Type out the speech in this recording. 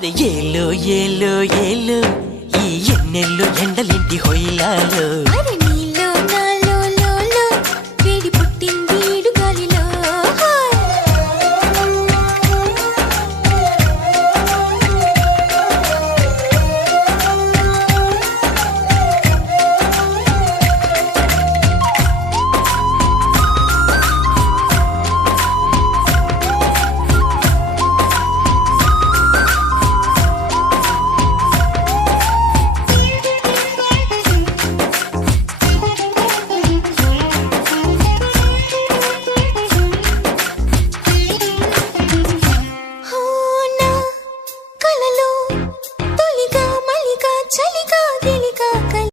అది ఏలో ఏలో ఏలో. ఈ ఎన్నెల్లు ఎండలింటి హొయ్యాలో? 再来一个。